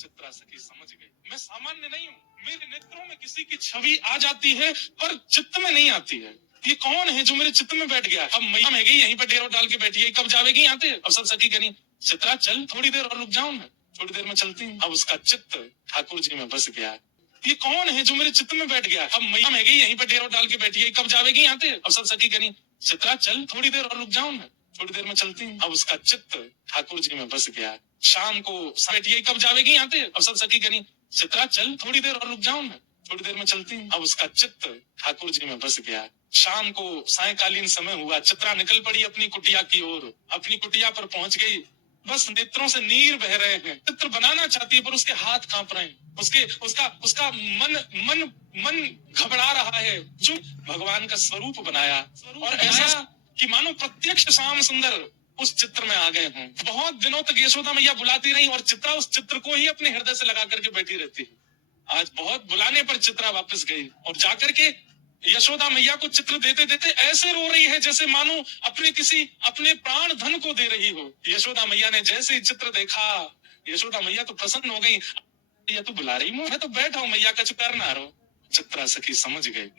चित्रा सखी समझ गई मैं सामान्य नहीं हूँ, मेरे नेत्रों में किसी की छवि आ जाती है पर चित्त में नहीं आती है। ये कौन है जो मेरे चित्त में बैठ गया? अब मैया में गई यहीं पर डेरा डाल के बैठी है, कब जावेगी यहाँ पे? अब सब सखी कहनी चित्रा चल थोड़ी देर और रुक जाऊं मैं, थोड़ी देर में चलती हूँ। अब उसका चित्त ठाकुर जी में बस गया। ये कौन है जो मेरे चित्त में बैठ गया? अब मैया में गई यहीं पर डेरा डाल के बैठी है, कब जावेगी यहाँ पे? अब सब सखी कहनी चित्रा चल थोड़ी देर और रुक जाऊं मैं, थोड़ी देर में चलती हूँ। अब उसका चित्त ठाकुर जी में बस गया। शाम को बैठिए कब जावेगी यहाँ पे? अब सब सखी कहनी चित्रा चल थोड़ी देर और रुक जाऊं मैं, थोड़ी देर में चलती हूँ। अब उसका चित्त ठाकुर जी में बस गया। शाम को सायकालीन समय हुआ, चित्रा निकल पड़ी अपनी कुटिया की ओर। अपनी कुटिया पर पहुंच गई, बस नेत्रों से नीर बह रहे हैं। चित्र बनाना चाहती है पर उसके हाथ कांप रहे हैं, उसके उसका उसका मन मन मन घबरा रहा है। जो भगवान का स्वरूप बनाया और ऐसा कि मानो प्रत्यक्ष श्याम सुंदर उस चित्र में आ गए हों। बहुत दिनों तक यशोदा मैया बुलाती रही और चित्रा उस चित्र को ही अपने हृदय से लगा करके बैठी रहती है। आज बहुत बुलाने पर चित्रा वापस गई और जाकर के यशोदा मैया को चित्र देते देते ऐसे रो रही है जैसे मानो अपने प्राण धन को दे रही हो। यशोदा मैया ने जैसे ही चित्र देखा, यशोदा मैया तो प्रसन्न हो गई। ये तो बुला रही हूँ, मैं तो बैठा हूँ मैया का, करना रहो। चित्रा सखी समझ गई।